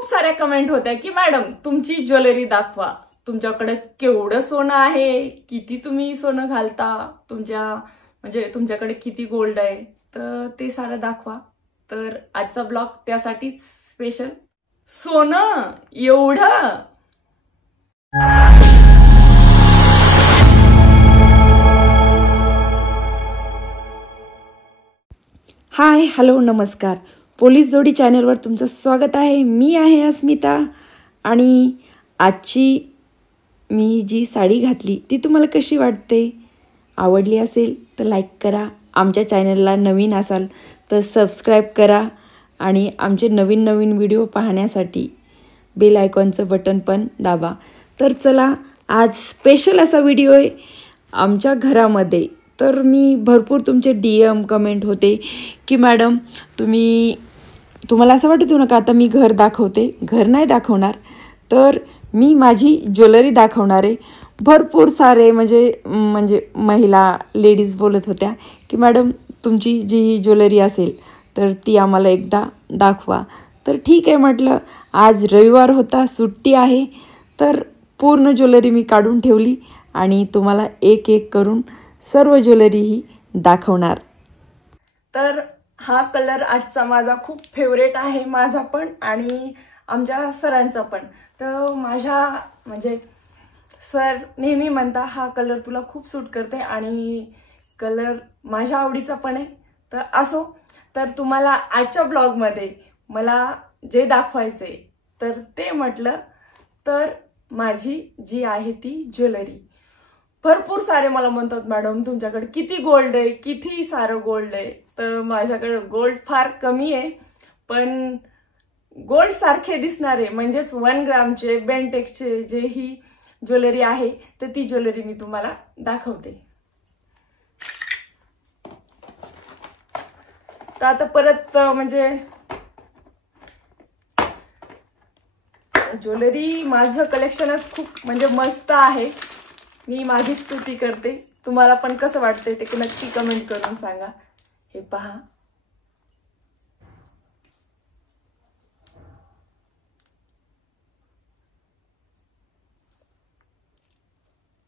खूप साऱ्या कमेंट होत्या की मॅडम तुमची ज्वेलरी दाखवा, तुमच्याकडे केवढं सोनं आहे, किती तुम्ही सोनं घालता, तुमच्याकडे किती गोल्ड आहे, तर ते सारं दाखवा. तर आजचा ब्लॉग त्यासाठी स्पेशल. सोनं एवढं. हाय, हॅलो, नमस्कार. पोलीस जोडी चॅनलवर तुमचं स्वागत आहे. मी आहे अस्मिता आणि आजची मी जी साडी घातली ती तुम्हाला कशी वाटते? आवडली असेल तर लाईक करा. आमच्या चॅनलला नवीन असाल तर सबस्क्राईब करा आणि आमचे नवीन नवीन व्हिडिओ पाहण्यासाठी बेल आयकॉनचं बटन पण दाबा. तर चला, आज स्पेशल असा व्हिडिओ आहे आमच्या घरामध्ये. तर मी भरपूर तुमचे DM कमेंट होते की मॅडम तुम्हाला असं वाटत नका आता मी घर दाखवते. घर नाही दाखवणार, तर मी माझी ज्वेलरी दाखवणार आहे. भरपूर सारे म्हणजे महिला लेडीज बोलत होत्या की मॅडम तुमची जी ज्वेलरी असेल तर ती आम्हाला एकदा दाखवा. तर ठीक आहे म्हटलं, आज रविवार होता, सुट्टी आहे, तर पूर्ण ज्वेलरी मी काढून ठेवली आणि तुम्हाला एक एक करून सर्व ज्वेलरी ही दाखवणार. तर हा कलर आजचा माझा खूप फेवरेट आहे, माझा पण आणि आमच्या सरांचा पण. तर माझ्या सर नेहमी म्हणता हा कलर तुला खूप सूट करते आणि कलर माझ्या आवडीचा पण आहे. तर असो, तर तुम्हाला आजच्या ब्लॉगमध्ये मला जे दाखवायचंय तर ते म्हटलं तर माझी जी आहे ती ज्वेलरी. भरपूर सारे मला म्हणतात मॅडम तुमच्याकडे किती गोल्ड आहे, किती सारं गोल्ड आहे. तर माझ्याकडे गोल्ड फार कमी आहे, पण गोल्ड सारखे दिसणारे म्हणजेच 1 ग्रामचे बेंटेक्सचे जे ही ज्वेलरी आहे तर ती ज्वेलरी मी तुम्हाला दाखवते. तर आता परत ज्वेलरी माझं कलेक्शनच खूप मस्त आहे. मी माझी स्तुती करते. तुम्हाला पण कसं वाटतंय ते नक्की कमेंट करून सांगा. हे पहा,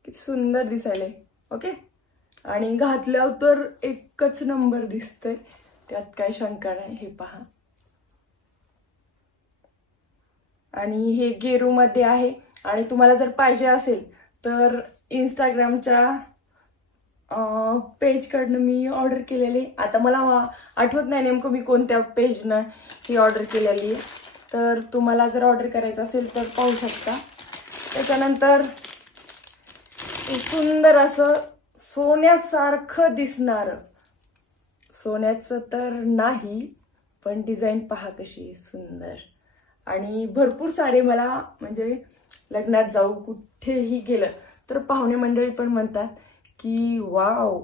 किती सुंदर दिसायले. ओके, आणि घातल्यावर तर एकच नंबर दिसतंय, त्यात काही शंका नाही. हे पहा, आणि हे गेरू मध्ये आहे. आणि तुम्हाला जर पाहिजे असेल तर इंस्टाग्रामच्या पेजकडनं मी ऑर्डर केलेली. आता मला आठवत नाही नेमकं मी कोणत्या पेजनं ही ऑर्डर केलेली आहे. तर तुम्हाला जर ऑर्डर करायचं असेल तर पाहू शकता. त्याच्यानंतर हे सुंदर असं सोन्यासारखं दिसणारं, सोन्याचं तर नाही पण डिझाईन पहा कशी सुंदर. आणि भरपूर सारे मला लग्नात जाऊ कुठेही गेलं तर पाहुणे मंडळी पण म्हणतात की वाव,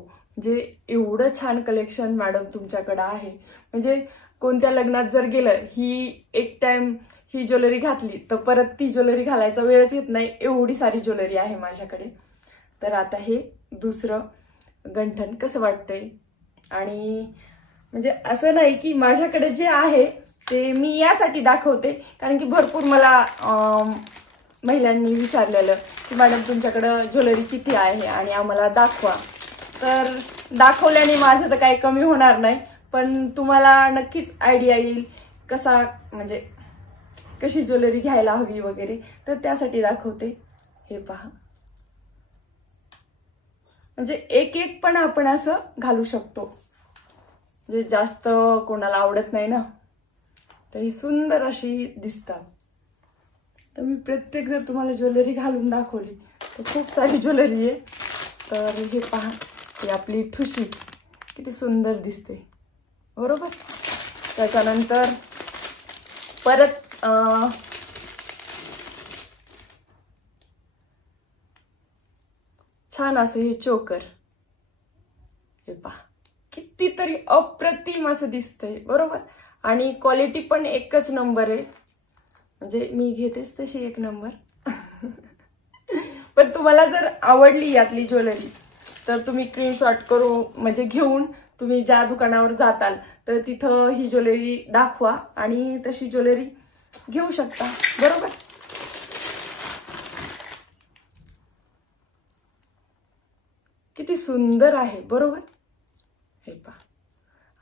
एवढं छान कलेक्शन मॅडम तुमच्याकडे आहे. कोणत्या लग्नात जर गेलं, ही एक टाइम ही ज्वेलरी घातली तर परत ती ज्वेलरी घालायचा वेळच येत नाही, एवढी सारी ज्वेलरी आहे माझ्याकडे. तर आता हे दुसरं गंठण कसं वाटतंय? आणि असं नाही की माझ्याकडे जे आहे ते मी यासाठी दाखवते कारण की भरपूर मला महिलांनी विचारलेलं की मॅडम तुमच्याकडं ज्वेलरी किती आहे आणि आम्हाला दाखवा. तर दाखवल्याने माझं तर काही कमी होणार नाही, पण तुम्हाला नक्कीच आयडिया येईल कशी ज्वेलरी घ्यायला हवी वगैरे. तर त्यासाठी दाखवते. हे पहा, एक एक पण आपण असं घालू शकतो, जास्त कोणाला आवडत नाही ना, तर ही सुंदर अशी दिसतात. तर मी प्रत्येक जर तुम्हाला ज्वेलरी घालून दाखवली तर खूप सारी ज्वेलरी आहे. तर हे पहा, ही आपली ठुशी किती सुंदर दिसते, बरोबर. त्याच्यानंतर परत छान असं हे चोकर. हे पहा कितीतरी अप्रतिम असं दिसतंय, बरोबर. आणि क्वालिटी पण एकच नंबर आहे, मी घेतेच तशी 1 नंबर. पण तुम्हाला जर आवडली यातली ज्वेलरी तर तुम्ही स्क्रीनशॉट करू घेऊन तुम्ही ज्या दुकानावर जाताल तर तिथं ही ज्वेलरी दाखवा आणि तशी ज्वेलरी घेऊ शकता, बरोबर. किती सुंदर आहे, बरोबर. हे पहा,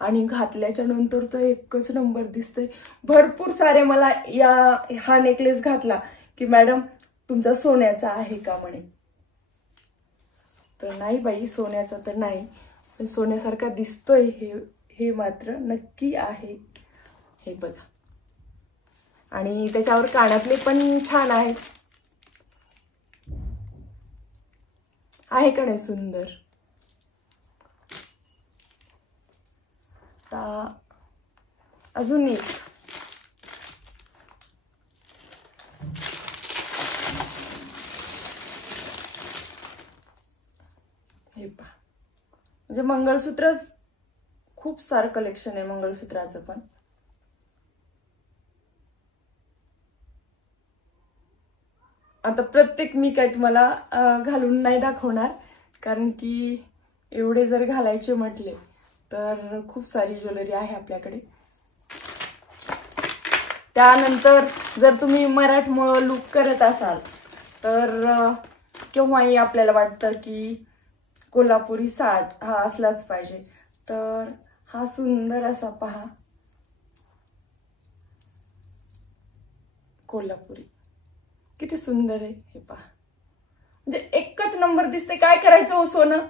आणि घातल्याच्या नंतर तर एकच नंबर दिसतंय. भरपूर सारे मला हा नेकलेस घातला की मॅडम तुमचा सोन्याचा आहे का म्हणे. तर नाही बाई, सोन्याचा तर नाही, पण सोन्यासारखा दिसतोय हे मात्र नक्की आहे. हे बघा, आणि त्याच्यावर कानातले पण छान आहेत. आहे का नाही सुंदर. अजून एक, हे पहा, म्हणजे मंगळसूत्रच खूप सारं कलेक्शन आहे मंगळसूत्राचं पण. आता प्रत्येक मी काय तुम्हाला घालून नाही दाखवणार, कारण की एवढे जर घालायचे म्हटले तर खूप सारी ज्वेलरी आहे आपल्याकडे. त्यानंतर जर तुम्ही मराठमोळं लुक करत असाल तर केव्हाही आपल्याला वाटतं की कोल्हापुरी साज हा असलाच पाहिजे. तर हा सुंदर असा पहा कोल्हापुरी, किती सुंदर आहे. हे पहा, म्हणजे एकच नंबर दिसते. काय करायचं हो सोनं,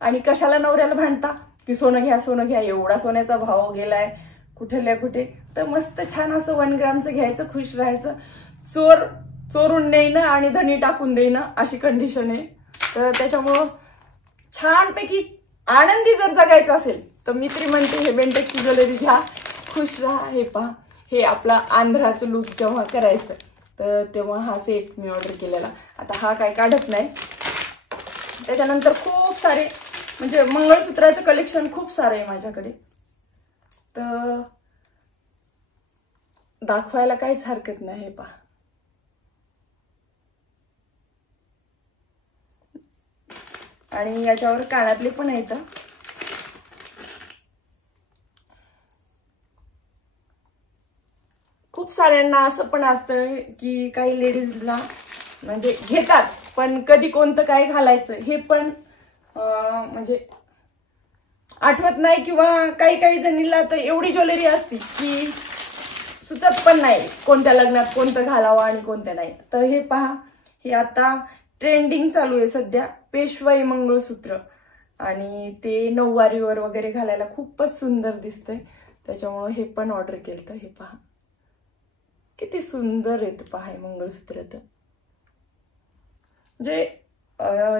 आणि कशाला नवऱ्याला भांडता की सोनं घ्या सोनं घ्या, एवढा सोन्याचा भाव गेलाय कुठल्या कुठे. तर मस्त छान असं 1 ग्रामचं घ्यायचं, खुश राहायचं. चोरून नेणं आणि धनी टाकून देणं अशी कंडिशन आहे. तर त्याच्यामुळं छानपैकी आनंदी जर जगायचं असेल तर मी तरी म्हणते हे बेंटेक्सची ज्वेलरी घ्या, खुश राहा. हे पहा, हे आपला आंध्राचं लुक जेव्हा करायचं तर तेव्हा हा सेट मी ऑर्डर केलेला. आता हा काय काढत नाही. त्याच्यानंतर खूप सारे म्हणजे मंगळसूत्राचं कलेक्शन खूप सारं आहे माझ्याकडे, तर दाखवायला काहीच हरकत नाही. हे पहा, आणि याच्यावर कानातले पण आहेत. खूप साऱ्यांना असं पण असतं की काही लेडीजला म्हणजे घेतात पण कधी कोणतं काय घालायचं हे पण म्हणजे आठवत नाही, किंवा काही जणींना तर एवढी ज्वेलरी असते की सुचत पण नाही कोणत्या लग्नात कोणतं घालावं आणि कोणत्या नाही. तर हे पहा, हे आता ट्रेंडिंग चालू आहे सध्या, पेशवाई मंगळसूत्र, आणि ते नऊवारीवर वगैरे घालायला खूपच सुंदर दिसतंय. त्याच्यामुळे हे पण ऑर्डर केलं. हे पहा किती सुंदर आहे. पहा मंगळसूत्र तर जे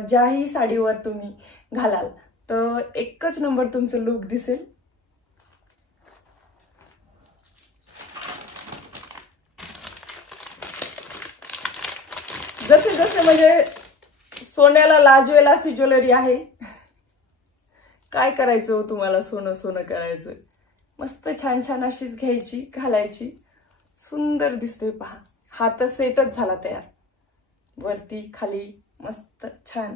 ज्याही साडीवर तुम्ही घालाल तर एकच नंबर तुमचं लुक दिसेल. जसे जसे म्हणजे सोन्याला लाजवेल अशी ज्वेलरी आहे. काय करायचं हो तुम्हाला, सोनं सोनं करायचं, मस्त छान छान अशीच घ्यायची, घालायची, सुंदर दिसते. पहा, हा तर सेटच झाला तयार, वरती खाली मस्त छान.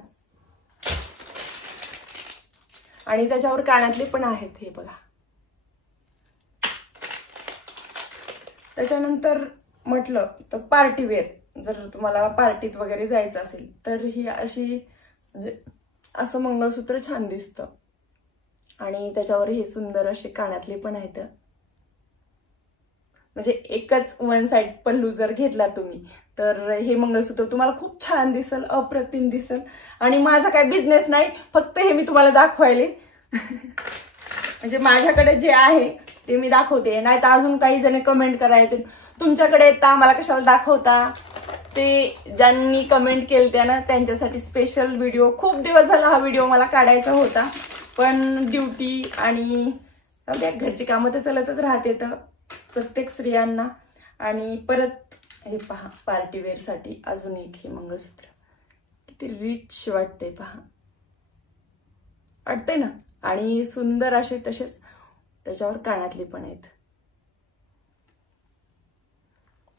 आणि त्याच्यावर कानातले पण आहेत. हे बघा. त्याच्यानंतर म्हटलं तर पार्टी वेअर, जर तुम्हाला पार्टीत वगैरे जायचं असेल तर ही अशी म्हणजे असं मंगळसूत्र छान दिसतं. आणि त्याच्यावर हे सुंदर असे कानातले पण आहेत. म्हणजे एकच 1 साइड पल्लू जर घेतला तुम्ही तर हे मंगळसूत्र तुम्हाला खूप छान दिसेल, अप्रतिम दिसेल. आणि माझा काय बिझनेस नाही, फक्त हे मी तुम्हाला दाखवायले म्हणजे माझ्याकडे जे आहे ते मी दाखवते. नाही तर अजून काही जण कमेंट करायचे तुमच्याकडे येता आम्हाला कशाला दाखवता. ते ज्यांनी कमेंट केले त्यानं त्यांच्यासाठी स्पेशल व्हिडिओ, खूप दिवस झाला हा व्हिडिओ मला काढायचा होता, पण ड्युटी आणि घरची कामं तर चालतच राहते तर प्रत्येक स्त्रियांना. आणि परत हे पहा, पार्टी वेअर साठी अजून एक हे मंगळसूत्र किती रिच वाटते. पहा, वाटते ना. आणि सुंदर असे तसेच त्याच्यावर कानातले पण आहेत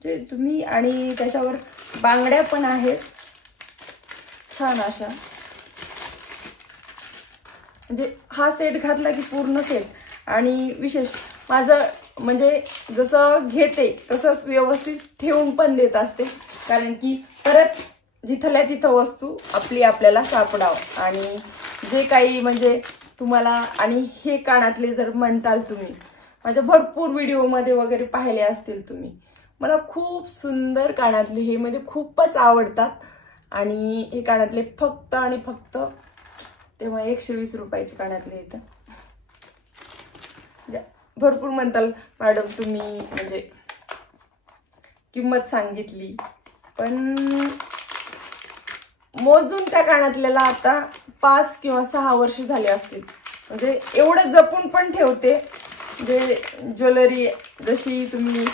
जे तुम्ही, आणि त्याच्यावर बांगड्या पण आहेत छान अशा. म्हणजे हा सेट घातला की पूर्ण सेट. आणि विशेष माझं म्हणजे जसं घेते तसंच व्यवस्थित ठेवून पण देत असते, कारण की परत जिथल्या तिथं वस्तू आपल्याला सापडावं. आणि जे काही म्हणजे तुम्हाला, आणि हे कानातले जर म्हणताल तुम्ही, माझ्या भरपूर व्हिडिओमध्ये वगैरे पाहिले असतील तुम्ही, मला खूप सुंदर कानातले हे म्हणजे खूपच आवडतात. आणि हे कानातले फक्त आणि फक्त तेव्हा 120 रुपयाचे कानातले येतात. भरपूर म्हणताल मॅडम तुम्ही म्हणजे किंमत सांगितली, पण मोजून त्या कानातल्याला आता 5 किंवा 6 वर्ष झाले असतील. म्हणजे एवढं जपून पण ठेवते. जे ज्वेलरी जशी तुम्ही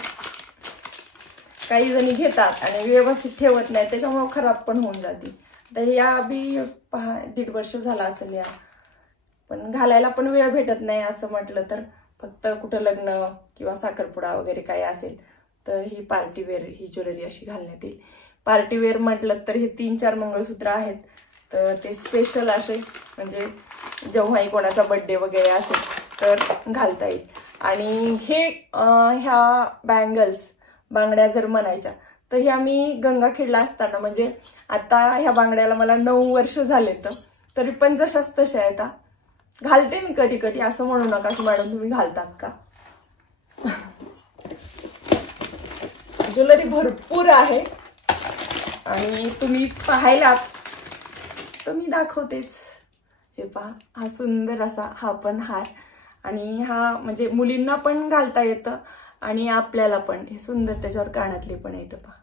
काही जणी घेतात आणि व्यवस्थित ठेवत नाही, त्याच्यामुळे खराब पण होऊन जाते. तर या बी 1.5 वर्ष झाला असेल या, पण घालायला पण वेळ भेटत नाही. असं म्हटलं तर फक्त कुठं लग्न किंवा साखरपुडा वगैरे काही असेल तर ही पार्टीवेअर ही ज्वेलरी अशी घालण्यात येईल. पार्टीवेअर म्हटलं तर हे 3-4 मंगळसूत्र आहेत, तर ते स्पेशल असे म्हणजे जेव्हाही कोणाचा बर्थडे वगैरे असेल तर घालता येईल. आणि हे ह्या बांगड्या जर म्हणायच्या तर ह्या मी गंगाखेडला असताना, म्हणजे आता ह्या बांगड्याला मला 9 वर्ष झाले, तरी पण जशाच तशा आहेत. घालते मी कधी कधी, असं म्हणू नका की मॅडम तुम्ही घालतात का. ज्वेलरी भरपूर आहे आणि तुम्ही पाहायला तर मी दाखवतेच. हे पहा, हा सुंदर असा हा पण हार, आणि हा म्हणजे मुलींना पण घालता येतं आणि आपल्याला पण हे सुंदर त्याच्यावर कानातले पण येतं. पहा,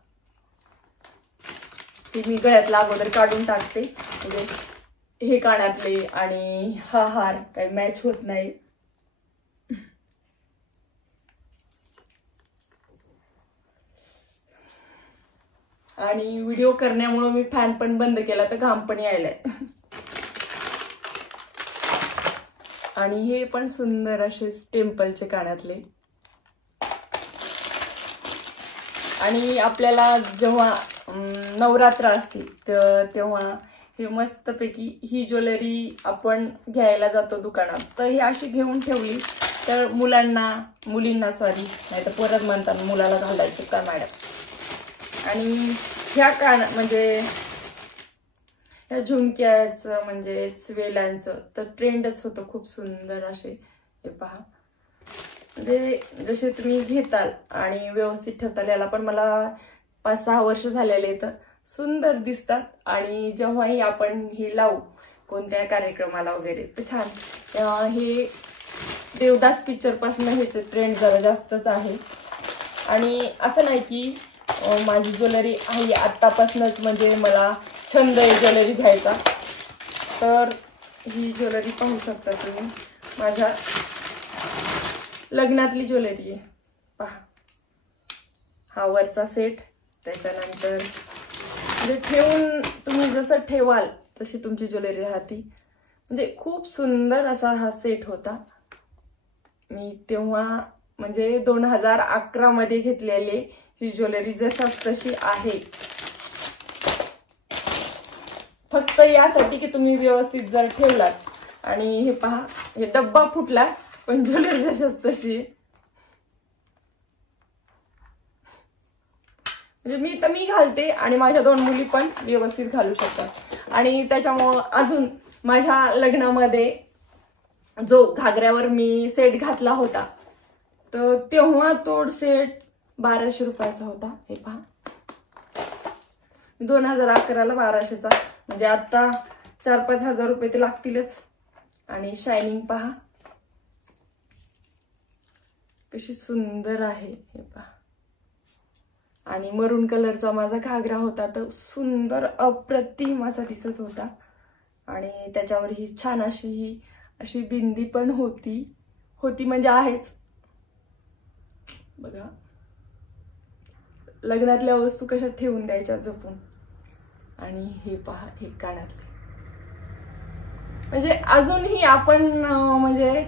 ते मी गळ्यातला अगोदर काढून टाकते, म्हणजे हे कानातले आणि हा हार काही मॅच होत नाही. आणि व्हिडिओ करण्यामुळे मी फॅन पण बंद केला तर घाम पण यायलाय. आणि हे पण सुंदर असे टेम्पलचे कानातले. आणि आपल्याला जेव्हा नवरात्र असते तेव्हा हे मस्तपैकी ही ज्वेलरी आपण घ्यायला जातो दुकानात, तर ही अशी घेऊन ठेवली तर मुलींना सॉरी, नाही तर परत म्हणतात मुलाला घालायचे का मॅडम. आणि ह्या म्हणजे ह्या झुमक्याचं म्हणजे वेलांचं तर ट्रेंडच होतं खूप सुंदर असे. हे पहा, म्हणजे जसे तुम्ही घेताल आणि व्यवस्थित ठेवताल, याला पण मला 5-6 वर्ष झालेले तर सुंदर दिसतात. आणि जेव्हाही आपण हे लावू कोणत्या कार्यक्रमाला वगैरे तर छान. हे देवदास पिक्चर पासून ह्याचे ट्रेंड जरा जास्तच आहे. आणि असं नाही की माझी ज्वेलरी आहे आत्तापासूनच, म्हणजे मला छंद आहे ज्वेलरी घ्यायचा. तर ही ज्वेलरी पाहू शकता तुम्ही, माझ्या लग्नातली ज्वेलरी आहे. पहा, हा वरचा सेट, त्याच्यानंतर म्हणजे ठेवून तुम्ही जसं ठेवाल तशी तुमची ज्वेलरी राहते. म्हणजे खूप सुंदर असा हा सेट होता. मी तेव्हा म्हणजे 2011 मध्ये घेतलेली ही ज्वेलरी जशाच तशी आहे. फक्त यासाठी की तुम्ही व्यवस्थित जर ठेवलात. आणि हे पहा, हे डब्बा फुटला पण ज्वेलरी जशाच तशी. म्हणजे मी घालते आणि माझ्या 2 मुली पण व्यवस्थित घालू शकतात. आणि त्याच्यामुळं अजून माझ्या लग्नामध्ये जो घागऱ्यावर मी सेट घातला होता तर तेव्हा तो सेट 1200 रुपयाचा होता. हे पहा, 2011 ला 1200चा, म्हणजे आता 4-5 हजार रुपये ते लागतीलच. आणि शायनिंग पहा कशी सुंदर आहे. हे पहा, आणि मरून कलरचा माझा घागरा होता तर सुंदर अप्रतिम असा दिसत होता. आणि त्याच्यावर ही छान अशी बिंदी पण होती म्हणजे आहेच. बघा, लग्नातल्या वस्तू कशा ठेवून द्यायच्या जपून. आणि हे पहा, हे कानातले म्हणजे अजूनही आपण म्हणजे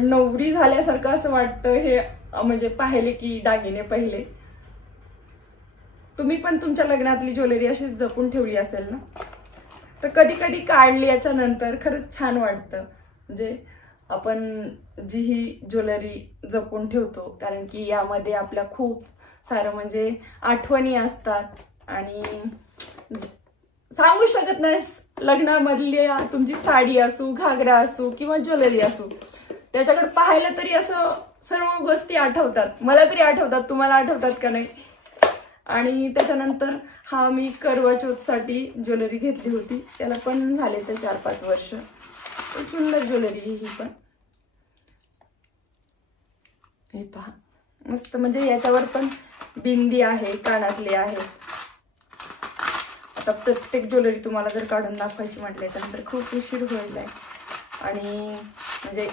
नवरी झाल्यासारखं असं वाटतं. हे म्हणजे पाहिले की दागिने पहिले. तुम्ही पण तुमच्या लग्नातली ज्वेलरी अशीच जपून ठेवली असेल ना, तर कधी कधी काढली याच्या नंतर खरंच छान वाटतं. म्हणजे आपण जी ही ज्वेलरी जपून ठेवतो, कारण की यामध्ये आपल्या खूप सारं म्हणजे आठवणी असतात आणि सांगू शकत नाही, लग्नामधली तुमची साडी असू, घागरा असू किंवा ज्वेलरी असू, त्याच्याकडे पाहिलं तरी असं सर्व गोष्टी आठवतात. मला तरी आठवतात, तुम्हाला आठवतात का नाही? आणि त्याच्यानंतर हा मी करवा चौथसाठी ज्वेलरी घेतली होती, त्याला पण झाले तर 4-5 वर्ष. सुंदर ज्वेलरी ही पण. हे पहा मस्त, म्हणजे याच्यावर पण बिंदी आहे, कानातले आहे. आता प्रत्येक ज्वेलरी तुम्हाला जर काढून दाखवायची म्हटलं त्यानंतर खूप उशीर होईल आहे. आणि म्हणजे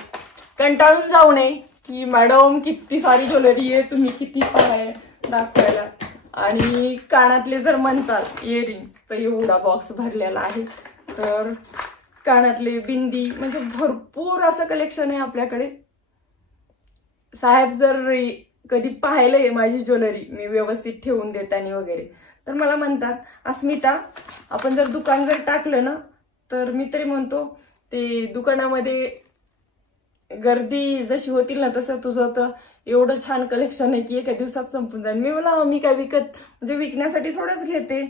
कंटाळून जाऊ नये की मॅडम किती सारी ज्वेलरी आहे, तुम्ही किती पाहाय दाखवायला. आणि कानातले जर म्हणतात इयरिंग्स, तर एवढा बॉक्स भरलेला आहे. तर कानातले, बिंदी म्हणजे भरपूर असं कलेक्शन आहे आपल्याकडे. साहेब जर कधी पाहिलंय माझी ज्वेलरी मी व्यवस्थित ठेवून देताना वगैरे, तर मला म्हणतात, अस्मिता आपण जर दुकान जर टाकलं ना, तर मी तरी म्हणतो ते दुकानामध्ये गर्दी जशी होतील ना, तसं तुझं तर एवढं छान कलेक्शन आहे की एका दिवसात संपून जाईल. मी काय म्हणजे विकण्यासाठी थोडंच घेते,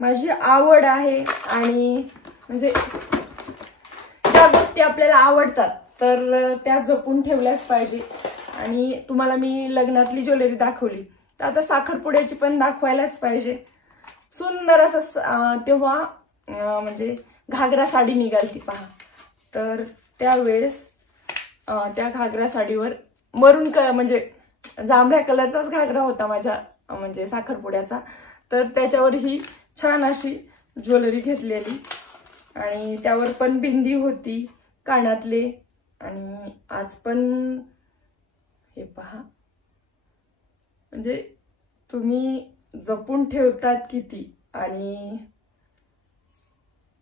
माझी आवड आहे. आणि म्हणजे ज्या गोष्टी आपल्याला आवडतात तर त्या जपून ठेवल्याच पाहिजे. आणि तुम्हाला मी लग्नातली ज्वेलरी दाखवली, तर आता साखरपुड्याची पण दाखवायलाच पाहिजे. सुंदर असं तेव्हा म्हणजे घागरा साडी निघालती पहा. तर त्यावेळेस त्या घागरा साडीवर मरून म्हणजे जांभळ्या कलरचाच घागरा होता माझ्या म्हणजे साखरपुड्याचा. तर त्याच्यावर ही छान अशी ज्वेलरी घेतलेली आणि त्यावर पण बिंदी होती, कानातले. आणि आज पण हे पहा, म्हणजे तुम्ही जपून ठेवतात किती. आणि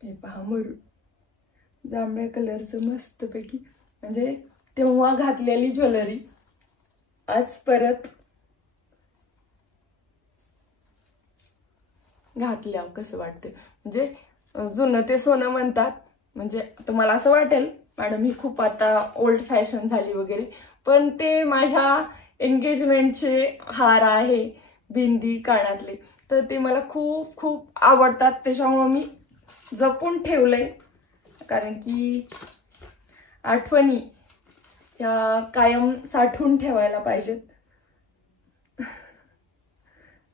हे पहा मरून जांभळ्या कलरचं मस्तपैकी, म्हणजे तेव्हा घातलेली ज्वेलरी आज परत घातल्यावर कसं वाटतं. म्हणजे जुनं ते सोनं म्हणतात. म्हणजे तुम्हाला असं वाटेल मॅडम ही खूप आता ओल्ड फॅशन झाली वगैरे, पण ते माझ्या एंगेजमेंटचे हार आहे, बिंदी, कानातले, तर ते मला खूप खूप आवडतात. त्याच्यामुळे मी जपून ठेवलंय, कारण की आठवणी या कायम साठवून ठेवायला पाहिजेत.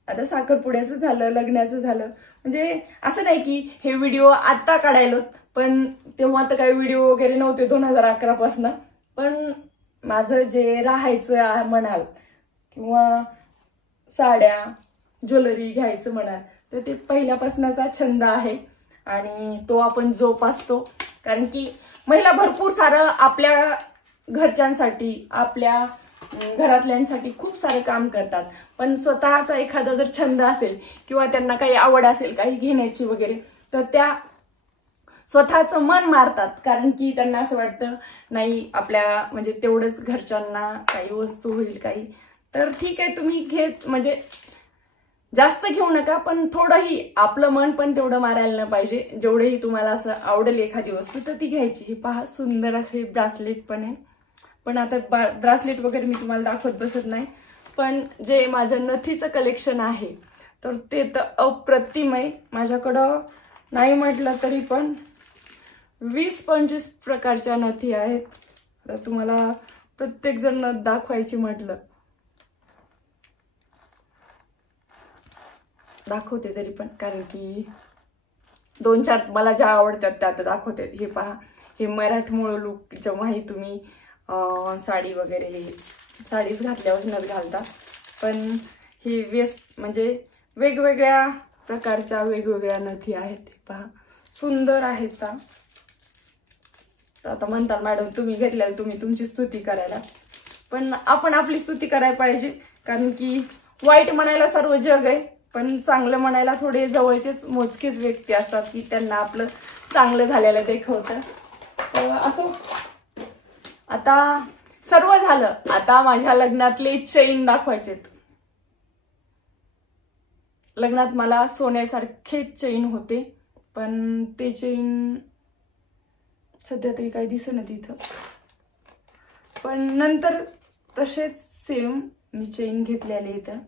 आता साखरपुड्याचं झालं, लग्नाचं झालं, म्हणजे असं नाही की हे व्हिडिओ आता काढायलो, पण तेव्हा तर काही व्हिडिओ वगैरे नव्हते 2011 पासून. पण माझं जे राहायचं म्हणाल किंवा साड्या, ज्वेलरी घ्यायचं म्हणाल, तर ते पहिल्यापासूनचा छंद आहे आणि तो आपण जोपासतो. कारण की महिला भरपूर सारं आपल्या घरच्यांसाठी, आपल्या घरातल्यांसाठी खूप सारे काम करतात. पण स्वतःचा एखादा जर छंद असेल किंवा त्यांना काही आवड असेल काही घेण्याची वगैरे, तर त्या स्वतःचं मन मारतात. कारण की त्यांना असं वाटतं नाही आपल्या म्हणजे तेवढंच घरच्यांना काही वस्तू होईल काही, तर ठीक आहे तुम्ही घेत म्हणजे जास्त घेऊ नका, पण थोडंही आपलं मन पण तेवढं मारायला नाही पाहिजे. जेवढेही तुम्हाला असं आवडेल एखादी वस्तू तर ती घ्यायची. हे पहा सुंदर असे ब्रासलेट पण आहे. पण आता ब्रासलेट वगैरे मी तुम्हाला दाखवत बसत नाही. पण जे माझं नथीचं कलेक्शन आहे तर ते तर अप्रतिम आहे. माझ्याकडं नाही म्हटलं तरी पण 20-25 प्रकारच्या नथी आहेत. तर तुम्हाला प्रत्येक जण नथ दाखवायची म्हटलं दाखवते तरी पण, कारण की 2-4 मला ज्या आवडतात त्या आता दाखवते. हे पहा, हे मराठमोळं लुक जेव्हाही तुम्ही साडी वगैरे साडीच घातल्यावर नथ घालता, पण हे म्हणजे वेगवेगळ्या प्रकारच्या वेगवेगळ्या नथी आहेत. हे पहा सुंदर आहेत. आता म्हणतात मॅडम तुम्ही घेतल्याला तुम्ही तुमची स्तुती करायला, पण आपण आपली स्तुती करायला पाहिजे. कारण की वाईट म्हणायला सर्व जग आहे, पण चांगलं म्हणायला थोडे जवळचेच मोजकेच व्यक्ती असतात की त्यांना आपलं चांगलं झालेलं दाखवतं. तर असो, आता सर्व झालं. आता माझ्या लग्नातले चैन दाखवायचेत. लग्नात मला सोन्यासारखे चैन होते, पण ते चैन सध्या तरी काही दिसेना तिथं. पण नंतर तसेच सेम मी चेन घेतलेले इथं.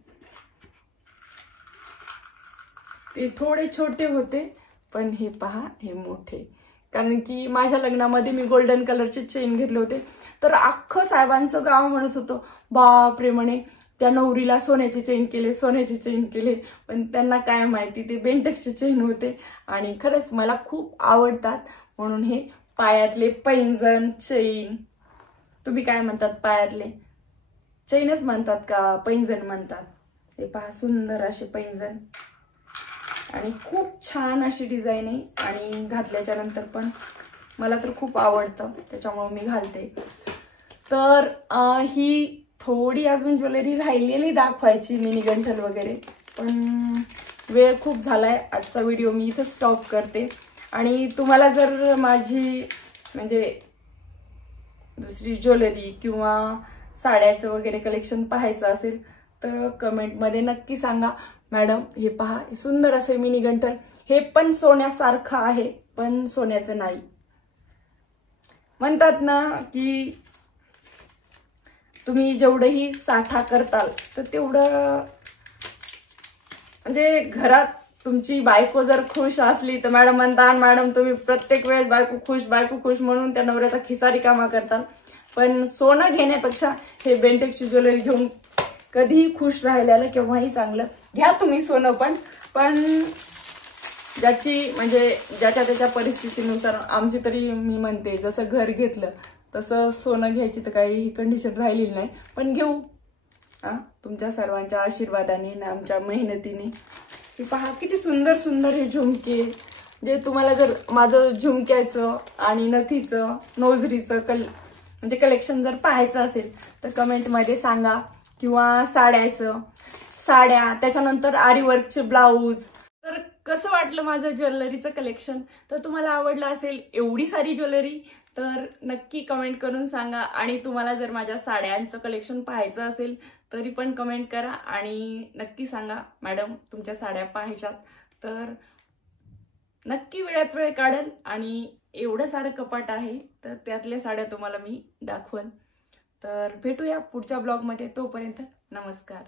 ते थोडे छोटे होते पण हे पहा हे मोठे, कारण की माझ्या लग्नामध्ये मी गोल्डन कलरचे चेन घेतले होते. तर अख्खं साहेबांचं गाव म्हणत होतं बापरे म्हणे त्या नवरीला सोन्याचे चेन केले, सोन्याचे चेन केले. पण त्यांना काय माहिती ते बेंटेक्सचे चेन होते. आणि खरंच मला खूप आवडतात. म्हणून हे पायातले पैंजण चेन, तुम्ही काय म्हणतात, पायातले चेनच म्हणतात का पैंजण म्हणतात? हे पहा सुंदर असे पैंजण आणि खूप छान अशी डिझाईन आहे. आणि घातल्याच्या नंतर पण मला तर खूप आवडतं, त्याच्यामुळे मी घालते. तर ही थोडी अजून ज्वेलरी राहिलेली दाखवायची, मिनी गंठल वगैरे, पण वेळ खूप झालाय. आजचा व्हिडिओ मी इथं स्टॉप करते. आणि तुम्हाला जर माझी म्हणजे दुसरी ज्वेलरी किंवा साड्याचं वगैरे कलेक्शन पाहायचं असेल तर कमेंटमध्ये नक्की सांगा. मॅडम हे पहा हे सुंदर असे मिनी गंठल, हे पण सोन्यासारखं आहे पण सोन्याचं नाही. म्हणतात ना की तुम्ही जेवढंही साठा करताल तर तेवढं म्हणजे घरात तुमची बायको जर खुश असली तर मॅडम म्हणतात मॅडम तुम्ही प्रत्येक वेळेस बायको खुश म्हणून त्या नवऱ्याचा खिसा रिकामा करताल. पण सोनं घेण्यापेक्षा हे बेंटेक्सची ज्वेलरी घेऊन कधीही खुश राहिलेलं केव्हाही चांगलं. घ्या तुम्ही सोनं पण ज्याची म्हणजे ज्याच्या त्याच्या परिस्थितीनुसार. आमची तरी मी म्हणते जसं घर घेतलं तसं सोनं घ्यायची तर काही कंडिशन राहिलेली नाही, पण घेऊ तुमच्या सर्वांच्या आशीर्वादाने आणि आमच्या मेहनतीने. हे पहा किती सुंदर सुंदर हे झुमके. जे तुम्हाला जर माझं झुमक्याचं आणि नथीचं नोजरीचं म्हणजे कलेक्शन जर पाहायचं असेल तर कमेंटमध्ये सांगा. किंवा साड्या त्याच्यानंतर आरी वर्कचे ब्लाऊज. तर कसं वाटलं माझं ज्वेलरीचं कलेक्शन? तर तुम्हाला आवडलं असेल एवढी सारी ज्वेलरी तर नक्की कमेंट करून सांगा. आणि तुम्हाला जर माझ्या साड्यांचं कलेक्शन पाहायचं असेल तरी पण कमेंट करा आणि नक्की सांगा मॅडम तुमच्या साड्या पाहायच्यात तर नक्की वेळात वेळ काढेल. आणि एवढं सारं कपाट आहे तर त्यातल्या साड्या तुम्हाला मी दाखवेन. तर भेटूया पुढच्या ब्लॉगमध्ये. तोपर्यंत नमस्कार.